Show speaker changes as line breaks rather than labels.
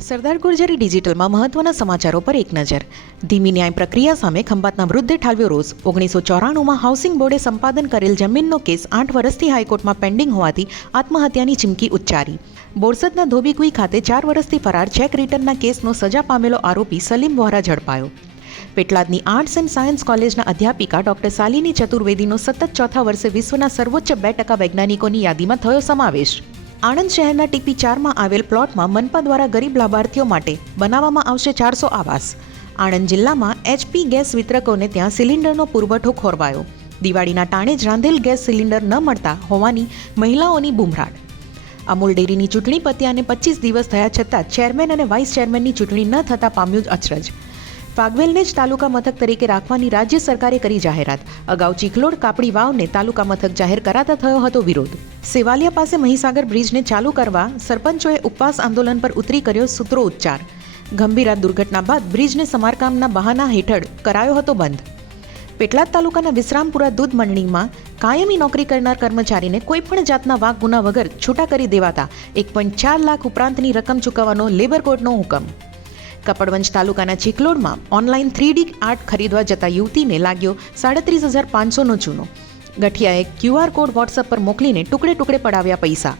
સરદાર ગુર્જરી ડિજિટલમાં મહત્વના સમાચારો પર એક નજર. ધીમી ન્યાય પ્રક્રિયા સામે ખંભાતના વૃદ્ધે ઠાલવ્યો રોષ. ઓગણીસો ચોરાણુંમાં હાઉસિંગ બોર્ડે સંપાદન કરેલ જમીનનો કેસ આઠ વર્ષથી હાઈકોર્ટમાં પેન્ડિંગ હોવાથી આત્મહત્યાની ચીમકી ઉચ્ચારી. બોરસદના ધોબીકુઈ ખાતે ચાર વર્ષથી ફરાર ચેક રિટર્નના કેસનો સજા પામેલો આરોપી સલીમ વોહરા ઝડપાયો. પેટલાદની આર્ટ્સ એન્ડ સાયન્સ કોલેજના અધ્યાપિકા ડોક્ટર સાલિની ચતુર્વેદીનો સતત ચોથા વર્ષે વિશ્વના સર્વોચ્ચ બે ટકા વૈજ્ઞાનિકોની યાદીમાં થયો સમાવેશ. આણંદ શહેરના ટીપી ચારમાં આવેલ પ્લોટમાં મનપા દ્વારા ગરીબ લાભાર્થીઓ માટે બનાવવામાં આવશે ચારસો આવાસ. આણંદ જિલ્લામાં એચપી ગેસ વિતરકોને ત્યાં સિલિન્ડરનો પુરવઠો ખોરવાયો. દિવાળીના ટાણે જ રાંધેલ ગેસ સિલિન્ડર ન મળતા હોવાની મહિલાઓની બુમરાટ અમૂલ ડેરીની ચૂંટણી પત્યાને પચીસ દિવસ થયા છતાં ચેરમેન અને વાઇસ ચેરમેનની ચૂંટણી ન થતાં પામ્યું જ અચરજ. ફાગવેલને જ તાલુકા મથક તરીકે રાખવાની રાજ્ય સરકારે કરી જાહેરાત. અગાઉ ચીખલોડ કાપડી વાવને તાલુકા મથક જાહેર કરાતા થયો હતો વિરોધ. સેવાલિયા પાસે મહીસાગર બ્રિજને ચાલુ કરવા સરપંચોએ ઉપવાસ આંદોલન પર ઉતરી કર્યો સૂત્રો ઉચ્ચાર ગંભીર દુર્ઘટના બાદ બ્રિજને સમારકામના બહાના હેઠળ કરાયો હતો બંધ. પેટલાદ તાલુકાના વિશ્રામપુરા દૂધ મંડળીમાં કાયમી નોકરી કરનાર કર્મચારીને કોઈપણ જાતના વાક ગુના વગર છૂટા કરી દેવાતા એક પોઈન્ટ ચાર લાખ ઉપરાંતની રકમ ચૂકવવાનો લેબર કોર્ટનો હુકમ. કપડવંજ તાલુકાના ચિકલોડમાં ઓનલાઈન થ્રીડી આર્ટ ખરીદવા જતા યુવતીને લાગ્યો સાડત્રીસ હજાર પાંચસોનો ચૂનો ગઠિયાએ ક્યુઆર કોડ વોટ્સઅપ પર મોકલીને ટુકડે ટુકડે પડાવ્યા પૈસા.